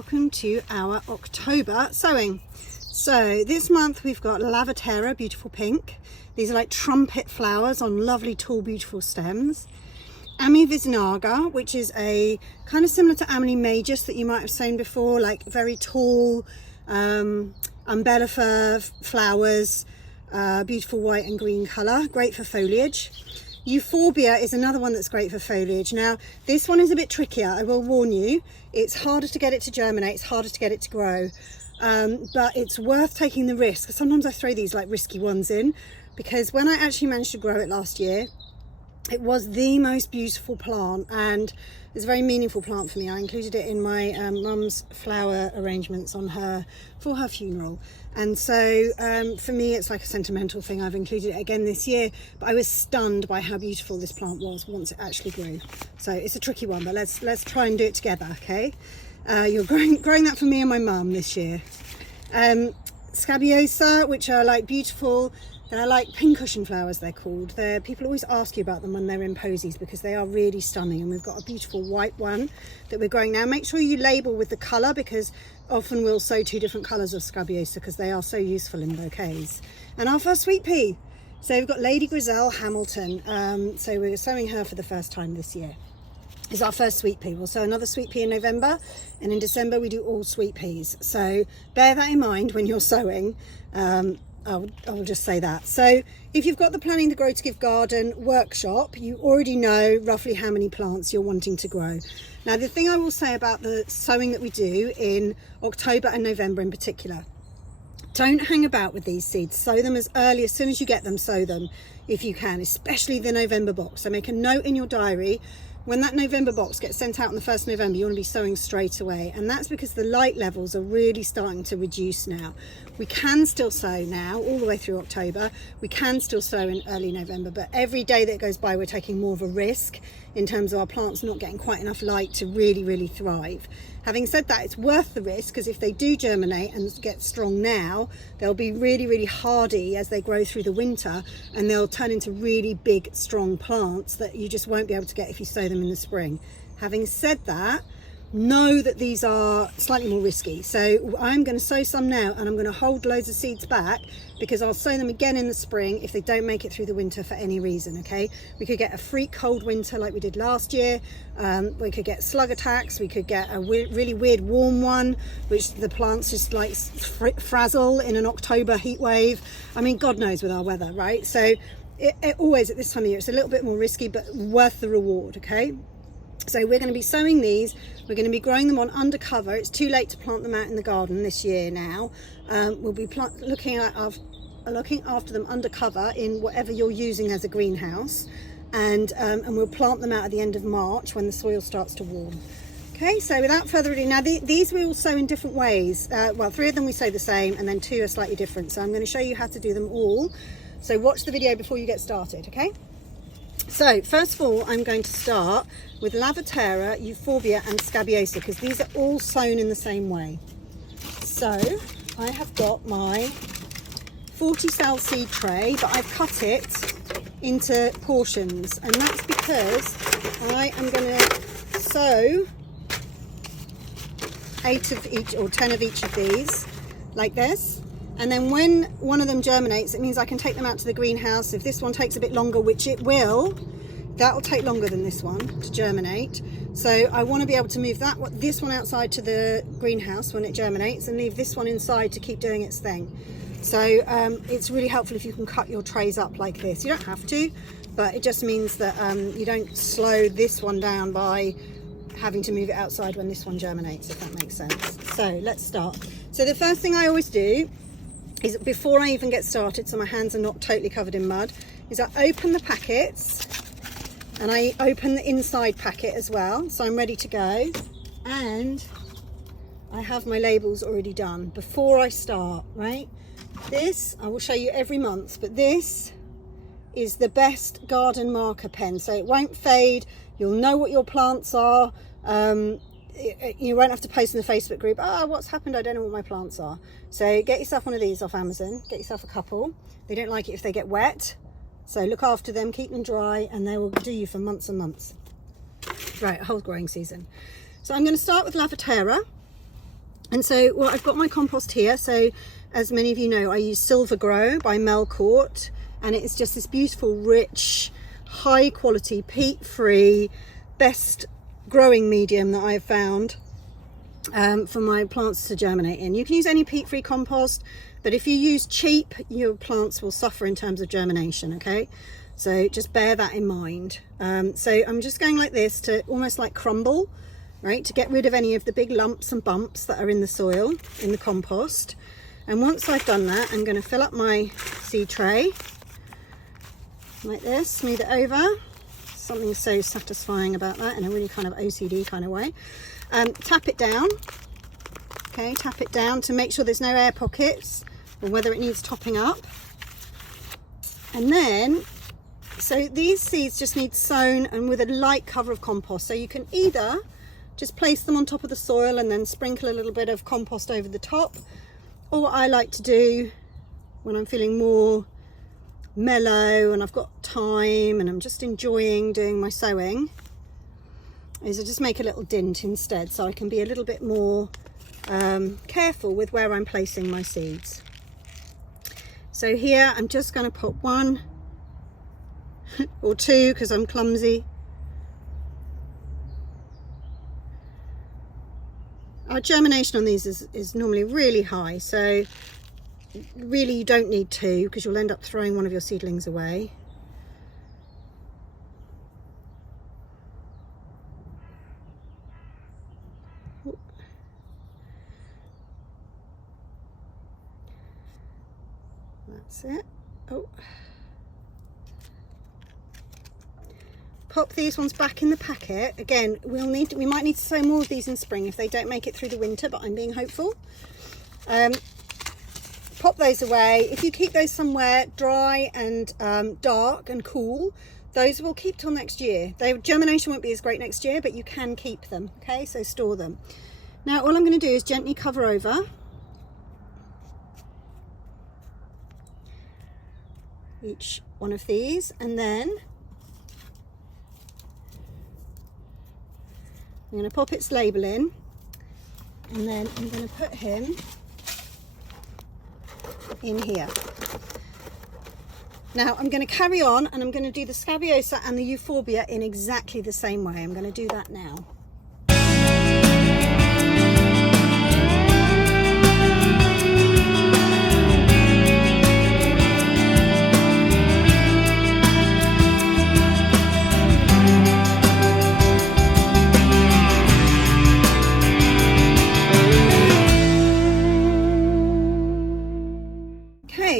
welcome to our October sowing. So this month we've got Lavaterra, beautiful pink. These are like trumpet flowers on lovely tall beautiful stems. Amivisnaga, which is a kind of similar to Amelie Majus that you might have sown before, like very tall umbellifer flowers, beautiful white and green colour, great for foliage. Euphorbia is another one that's great for foliage. Now this one is a bit trickier, I will warn you. It's harder to get it to germinate, it's harder to get it to grow, but it's worth taking the risk. Sometimes I throw these like risky ones in, because when I actually managed to grow it last year, it was the most beautiful plant and it's a very meaningful plant for me. I included it in my mum's flower arrangements for her funeral, and so for me it's like a sentimental thing. I've included it again this year, but I was stunned by how beautiful this plant was once it actually grew. So it's a tricky one, but let's try and do it together, okay? You're growing that for me and my mum this year. Scabiosa, which are like beautiful, they're like pincushion flowers, they're called. People always ask you about them when they're in posies because they are really stunning, and we've got a beautiful white one that we're growing now. Make sure you label with the colour, because often we'll sow two different colours of Scabiosa because they are so useful in bouquets. And our first sweet pea. So we've got Lady Griselle Hamilton. So we're sowing her for the first time this year. Is our first sweet pea. We'll sow another sweet pea in November, and in December we do all sweet peas. So bear that in mind when you're sowing. I'll just say that. So if you've got the Planning the Grow to Give Garden workshop, you already know roughly how many plants you're wanting to grow. Now the thing I will say about the sowing that we do in October and November in particular, don't hang about with these seeds. Sow them as early, as soon as you get them, sow them if you can, especially the November box. So make a note in your diary. When that November box gets sent out on the 1st of November, you want to be sowing straight away. And that's because the light levels are really starting to reduce now. We can still sow now, all the way through October. We can still sow in early November, but every day that goes by, we're taking more of a risk in terms of our plants not getting quite enough light to really thrive. Having said that, it's worth the risk, because if they do germinate and get strong now, they'll be really hardy as they grow through the winter, and they'll turn into really big, strong plants that you just won't be able to get if you sow them in the spring. Having said that, know that these are slightly more risky. So I'm going to sow some now, and I'm going to hold loads of seeds back, because I'll sow them again in the spring if they don't make it through the winter for any reason, okay? We could get a freak cold winter like we did last year. We could get slug attacks. We could get a really weird warm one, which the plants just like frazzle in an October heat wave. I mean, God knows with our weather, right? So it always at this time of year, it's a little bit more risky, but worth the reward, okay? So we're going to be sowing these, we're going to be growing them on undercover. It's too late to plant them out in the garden this year now. We'll be looking after them undercover in whatever you're using as a greenhouse, and we'll plant them out at the end of March when the soil starts to warm. Okay, so without further ado, now these we all sow in different ways. Well, 3 of them we sow the same, and then 2 are slightly different. So I'm going to show you how to do them all. So watch the video before you get started, okay? So first of all, I'm going to start with Lavaterra, Euphorbia and Scabiosa, because these are all sown in the same way. So I have got my 40 cell seed tray, but I've cut it into portions, and that's because I am going to sow 8 of each or 10 of each of these like this. And then when one of them germinates, it means I can take them out to the greenhouse. If this one takes a bit longer, which it will, that'll take longer than this one to germinate. So I want to be able to move this one outside to the greenhouse when it germinates, and leave this one inside to keep doing its thing. So it's really helpful if you can cut your trays up like this. You don't have to, but it just means that you don't slow this one down by having to move it outside when this one germinates, if that makes sense. So let's start. So the first thing I always do is, before I even get started, so my hands are not totally covered in mud, is I open the packets, and I open the inside packet as well, so I'm ready to go, and I have my labels already done before I start, right? This I will show you every month, but this is the best garden marker pen, so it won't fade. You'll know what your plants are. You won't have to post in the Facebook group, what's happened, I don't know what my plants are. So get yourself one of these off Amazon, get yourself a couple. They don't like it if they get wet, so look after them, keep them dry, and they will do you for months and months. Right, a whole growing season. So I'm going to start with Lavaterra. And so, well, I've got my compost here. So as many of you know, I use Silver Grow by Melcourt, and it is just this beautiful, rich, high quality, peat free, best growing medium that I've found for my plants to germinate in. You can use any peat free compost, but if you use cheap, your plants will suffer in terms of germination. Okay, so just bear that in mind. So I'm just going like this to almost like crumble, right, to get rid of any of the big lumps and bumps that are in the soil, in the compost. And once I've done that, I'm going to fill up my seed tray like this, smooth it over. Something so satisfying about that in a really kind of OCD kind of way. Tap it down. Okay, tap it down to make sure there's no air pockets or whether it needs topping up. And then, so these seeds just need sown and with a light cover of compost. So you can either just place them on top of the soil and then sprinkle a little bit of compost over the top. Or what I like to do when I'm feeling more mellow and I've got time and I'm just enjoying doing my sowing is I just make a little dint instead, so I can be a little bit more careful with where I'm placing my seeds. So here I'm just going to put one or two because I'm clumsy. Our germination on these is normally really high, so really you don't need two because you'll end up throwing one of your seedlings away. That's it. Oh. Pop these ones back in the packet. Again, we might need to sow more of these in spring if they don't make it through the winter, but I'm being hopeful. Pop those away. If you keep those somewhere dry and dark and cool, those will keep till next year. Their germination won't be as great next year, but you can keep them. Okay, so store them. Now all I'm going to do is gently cover over. Each one of these, and then I'm going to pop its label in, and then I'm going to put him in here. Now I'm going to carry on and I'm going to do the Scabiosa and the Euphorbia in exactly the same way. I'm going to do that now.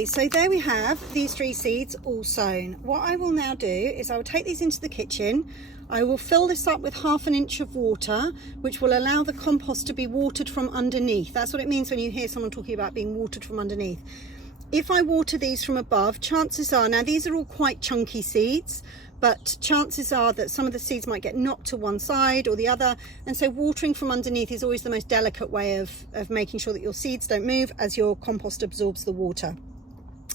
So there we have these 3 seeds all sown. What I will now do is I will take these into the kitchen. I will fill this up with 1/2 inch of water, which will allow the compost to be watered from underneath. That's what it means when you hear someone talking about being watered from underneath. If I water these from above, chances are, now these are all quite chunky seeds, but chances are that some of the seeds might get knocked to one side or the other, and so watering from underneath is always the most delicate way of making sure that your seeds don't move as your compost absorbs the water.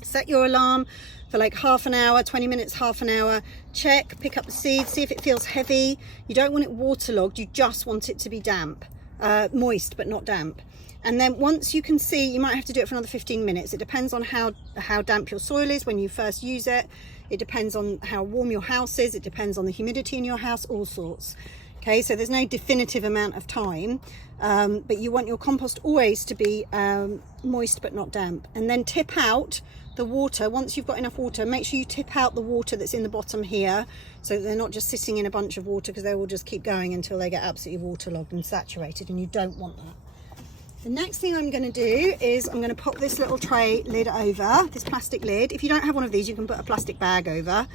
Set your alarm for like half an hour, 20 minutes, half an hour. Check, pick up the seeds, see if it feels heavy. You don't want it waterlogged, you just want it to be damp, moist but not damp. And then once you can see, you might have to do it for another 15 minutes. It depends on how damp your soil is when you first use it. It depends on how warm your house is. It depends on the humidity in your house, all sorts. Okay, so there's no definitive amount of time, but you want your compost always to be moist but not damp. And then tip out the water. Once you've got enough water, make sure you tip out the water that's in the bottom here, so that they're not just sitting in a bunch of water, because they will just keep going until they get absolutely waterlogged and saturated, and you don't want that. The next thing I'm going to do is I'm going to pop this little tray lid over, this plastic lid. If you don't have one of these, you can put a plastic bag over,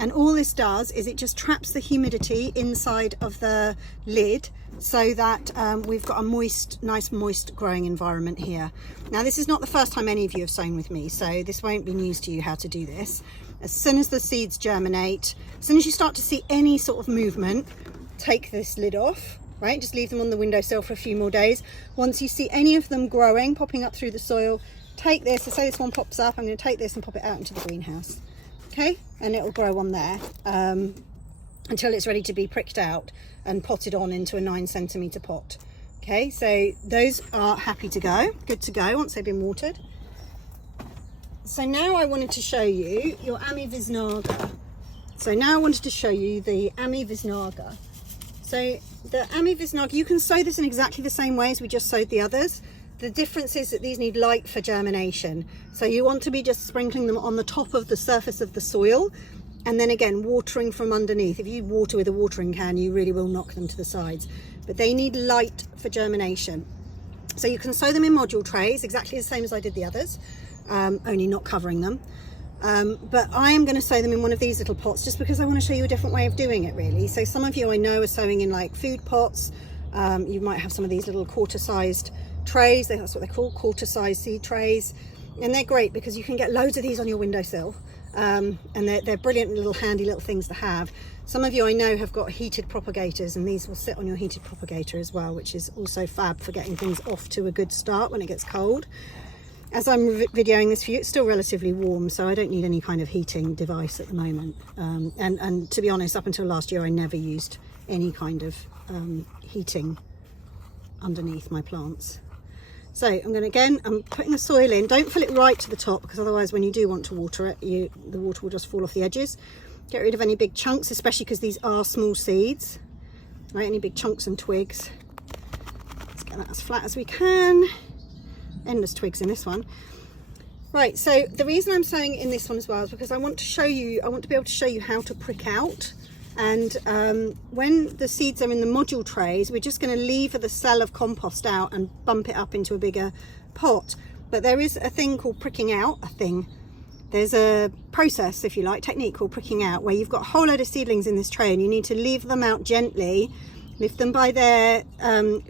and all this does is it just traps the humidity inside of the lid, so that we've got a nice moist growing environment here. Now this is not the first time any of you have sown with me, so this won't be news to you how to do this. As soon as the seeds germinate, as soon as you start to see any sort of movement, take this lid off, right? Just leave them on the windowsill for a few more days. Once you see any of them growing, popping up through the soil, take this, so say this one pops up, I'm going to take this and pop it out into the greenhouse, okay? And it'll grow on there until it's ready to be pricked out and potted on into a 9 centimetre pot. Okay, so those are happy to go, good to go once they've been watered. So now I wanted to show you your Amivisnaga. So now I wanted to show you the Amivisnaga. So the Amivisnaga, you can sow this in exactly the same way as we just sowed the others. The difference is that these need light for germination. So you want to be just sprinkling them on the top of the surface of the soil, and then again watering from underneath. If you water with a watering can, you really will knock them to the sides. But they need light for germination. So you can sow them in module trays, exactly the same as I did the others, only not covering them. But I am going to sow them in one of these little pots just because I want to show you a different way of doing it, really. So some of you I know are sowing in like food pots. You might have some of these little quarter-sized trays. That's what they're called, quarter-sized seed trays. And they're great because you can get loads of these on your windowsill. And they're brilliant little handy little things to have. Some of you I know have got heated propagators, and these will sit on your heated propagator as well, which is also fab for getting things off to a good start when it gets cold. As I'm videoing this for you, it's still relatively warm, so I don't need any kind of heating device at the moment. And to be honest, up until last year, I never used any kind of heating underneath my plants. So I'm putting the soil in. Don't fill it right to the top, because otherwise when you do want to water it, the water will just fall off the edges. Get rid of any big chunks, especially because these are small seeds. Right, any big chunks and twigs. Let's get that as flat as we can. Endless twigs in this one. Right, so the reason I'm sowing it in this one as well is because I want to be able to show you how to prick out. And when the seeds are in the module trays, we're just going to lever the cell of compost out and bump it up into a bigger pot. But there is a thing called pricking out, There's a process, if you like, technique called pricking out, where you've got a whole load of seedlings in this tray and you need to lever them out gently, lift them by their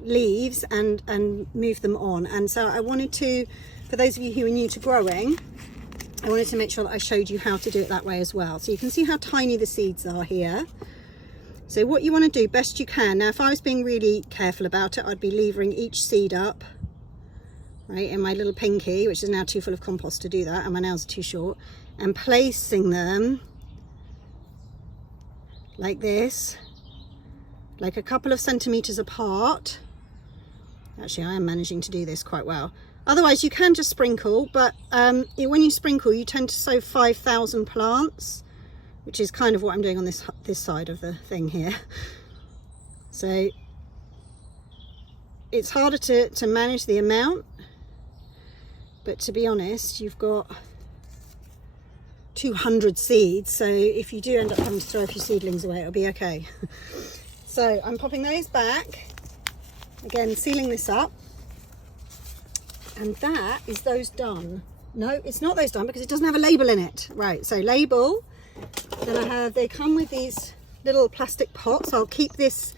leaves and move them on. And so I wanted to, for those of you who are new to growing, I wanted to make sure that I showed you how to do it that way as well. So you can see how tiny the seeds are here. So what you want to do best you can, now if I was being really careful about it, I'd be levering each seed up, right, in my little pinky, which is now too full of compost to do that, and my nails are too short, and placing them like this, like a couple of centimeters apart. Actually, I am managing to do this quite well. Otherwise, you can just sprinkle, but when you sprinkle, you tend to sow 5,000 plants, which is kind of what I'm doing on this side of the thing here. So it's harder to manage the amount, but to be honest, you've got 200 seeds, so if you do end up having to throw a few seedlings away, it'll be okay. So I'm popping those back, again sealing this up, and that is those done. No, it's not those done because it doesn't have a label in it. Right, so label, then they come with these little plastic pots. I'll keep this,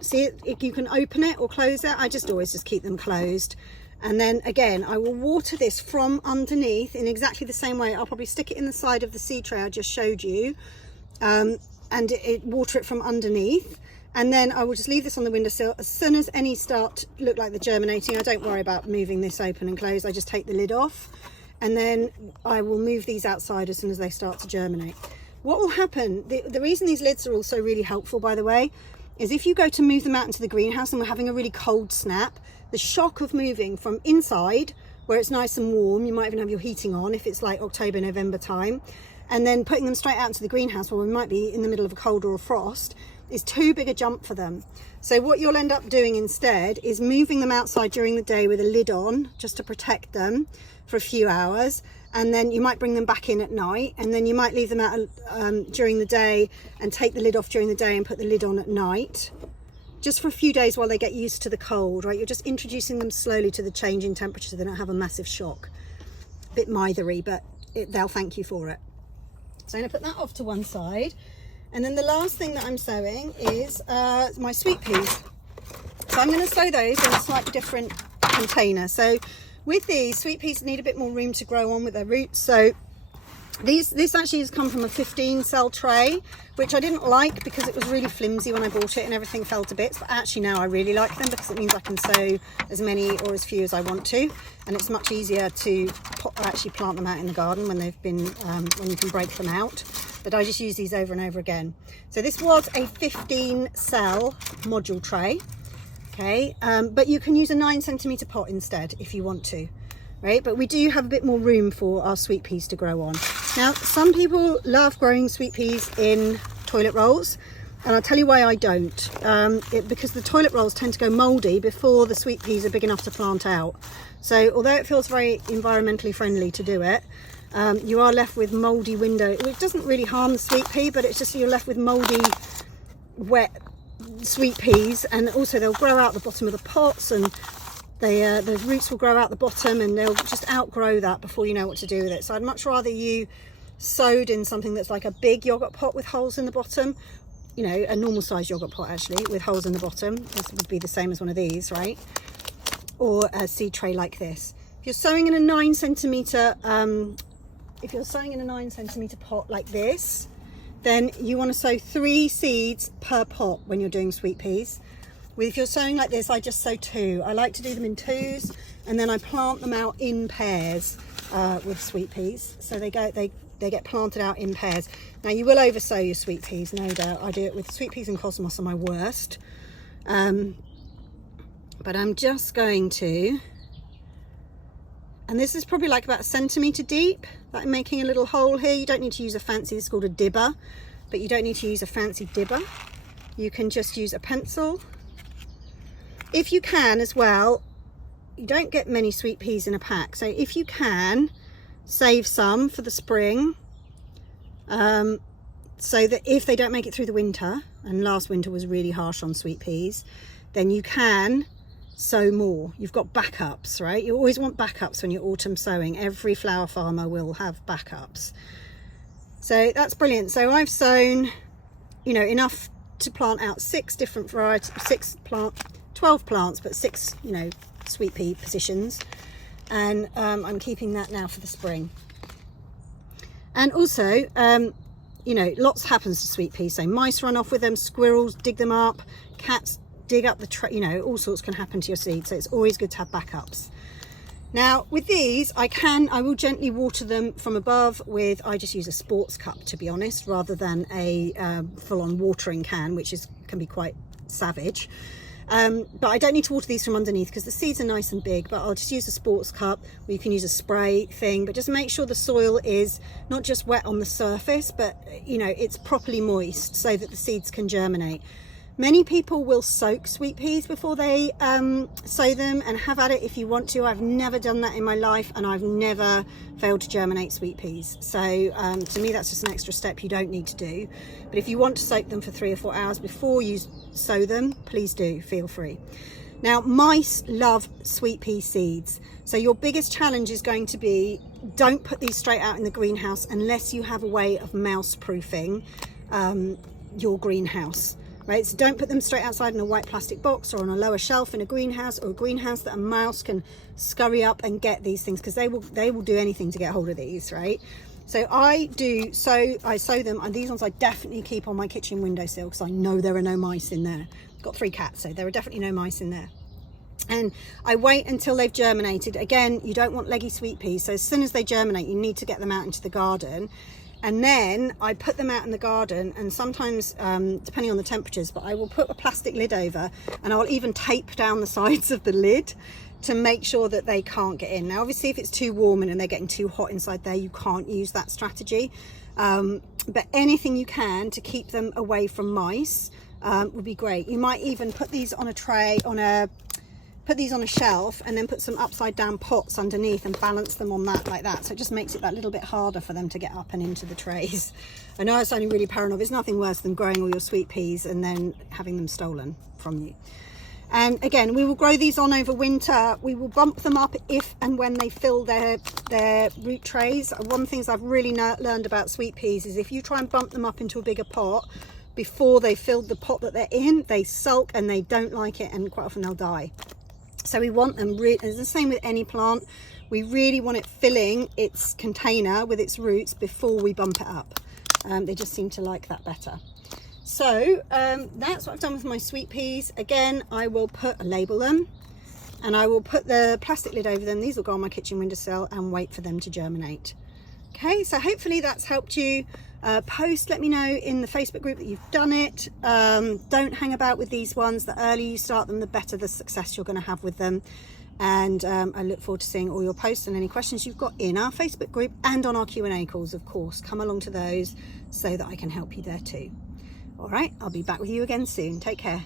see if you can open it or close it. I just always keep them closed. And then again, I will water this from underneath in exactly the same way. I'll probably stick it in the side of the seed tray I just showed you, and water it from underneath. And then I will just leave this on the windowsill. As soon as any start look like they're germinating, I don't worry about moving this open and close. I just take the lid off, and then I will move these outside as soon as they start to germinate. What will happen, the reason these lids are also really helpful, by the way, is if you go to move them out into the greenhouse and we're having a really cold snap, the shock of moving from inside, where it's nice and warm, you might even have your heating on if it's like October, November time, and then putting them straight out into the greenhouse where we might be in the middle of a cold or a frost, is too big a jump for them. So what you'll end up doing instead is moving them outside during the day with a lid on, just to protect them for a few hours, and then you might bring them back in at night, and then you might leave them out during the day and take the lid off during the day and put the lid on at night, just for a few days while they get used to the cold, right? You're just introducing them slowly to the change in temperature so they don't have a massive shock. A bit mithery, but they'll thank you for it. So I'm going to put that off to one side. And then the last thing that I'm sowing is my sweet peas. So I'm going to sow those in a slightly different container. So with these, sweet peas need a bit more room to grow on with their roots. So this actually has come from a 15 cell tray, which I didn't like because it was really flimsy when I bought it and everything fell to bits. But actually now I really like them because it means I can sow as many or as few as I want to. And it's much easier to actually plant them out in the garden when they've been, when you can break them out. But I just use these over and over again. So this was a 15 cell module tray. Okay, but you can use a 9cm pot instead if you want to, right? But we do have a bit more room for our sweet peas to grow on. Now, some people love growing sweet peas in toilet rolls, and I'll tell you why I don't. Because the toilet rolls tend to go mouldy before the sweet peas are big enough to plant out. So although it feels very environmentally friendly to do it, you are left with mouldy window, which doesn't really harm the sweet pea, but it's just you're left with mouldy, wet sweet peas, and also they'll grow out the bottom of the pots, and the roots will grow out the bottom, and they'll just outgrow that before you know what to do with it. So I'd much rather you sowed in something that's like a big yogurt pot with holes in the bottom, you know, a normal size yogurt pot actually with holes in the bottom. This would be the same as one of these, right? Or a seed tray like this. If you're sowing in a 9cm, if you're sowing in a 9cm pot like this, then you want to sow 3 seeds per pot when you're doing sweet peas. If you're sowing like this, I just sow 2. I like to do them in 2s, and then I plant them out in pairs with sweet peas. So they get planted out in pairs. Now you will oversow your sweet peas, no doubt. I do it with sweet peas and cosmos are my worst. But I'm just going to, and this is probably like about 1 centimetre deep, that I'm making a little hole here. You don't need to use a fancy, this is called a dibber, but you don't need to use a fancy dibber. You can just use a pencil. If you can as well, you don't get many sweet peas in a pack, so if you can, save some for the spring, so that if they don't make it through the winter, and last winter was really harsh on sweet peas, then you can sow more. You've got backups, right? You always want backups when you're autumn sowing. Every flower farmer will have backups. So that's brilliant. So I've sown, you know, enough to plant out 6 different varieties, 12 plants, but 6, you know, sweet pea positions. And I'm keeping that now for the spring. And also, you know, lots happens to sweet peas. So mice run off with them, squirrels dig them up, cats dig up the tray, you know, all sorts can happen to your seeds. So it's always good to have backups. Now with these, I will gently water them from above with, I just use a sports cup, to be honest, rather than a full-on watering can, which can be quite savage. But I don't need to water these from underneath because the seeds are nice and big, but I'll just use a sports cup, or you can use a spray thing, but just make sure the soil is not just wet on the surface, but you know, it's properly moist so that the seeds can germinate. Many people will soak sweet peas before they sow them, and have at it if you want to. I've never done that in my life, and I've never failed to germinate sweet peas. So to me, that's just an extra step you don't need to do. But if you want to soak them for 3 or 4 hours before you sow them, please do, feel free. Now, mice love sweet pea seeds. So your biggest challenge is going to be, don't put these straight out in the greenhouse unless you have a way of mouse proofing your greenhouse. Right, so don't put them straight outside in a white plastic box or on a lower shelf in a greenhouse, or a greenhouse that a mouse can scurry up and get these things, because they will do anything to get hold of these, right? So I sow them, and these ones I definitely keep on my kitchen windowsill because I know there are no mice in there. I've got 3 cats, so there are definitely no mice in there. And I wait until they've germinated. Again, you don't want leggy sweet peas, so as soon as they germinate, you need to get them out into the garden. And then I put them out in the garden, and sometimes, depending on the temperatures, but I will put a plastic lid over, and I'll even tape down the sides of the lid to make sure that they can't get in. Now, obviously, if it's too warm and they're getting too hot inside there, you can't use that strategy. But anything you can to keep them away from mice would be great. You might even put these on a tray, put these on a shelf, and then put some upside down pots underneath and balance them on that like that. So it just makes it that little bit harder for them to get up and into the trays. I know it's only really paranoid. It's nothing worse than growing all your sweet peas and then having them stolen from you. And again, we will grow these on over winter. We will bump them up if and when they fill their root trays. One of the things I've really learned about sweet peas is if you try and bump them up into a bigger pot before they filled the pot that they're in, they sulk and they don't like it, and quite often they'll die. So we want them, it's the same with any plant, we really want it filling its container with its roots before we bump it up. They just seem to like that better. So that's what I've done with my sweet peas. Again, I will label them, and I will put the plastic lid over them. These will go on my kitchen windowsill and wait for them to germinate. Okay, so hopefully that's helped you Post, let me know in the Facebook group that you've done it. Don't hang about with these ones. The earlier you start them, the better the success you're going to have with them. And I look forward to seeing all your posts and any questions you've got in our Facebook group and on our Q&A calls, of course. Come along to those so that I can help you there too. All right, I'll be back with you again soon. Take care.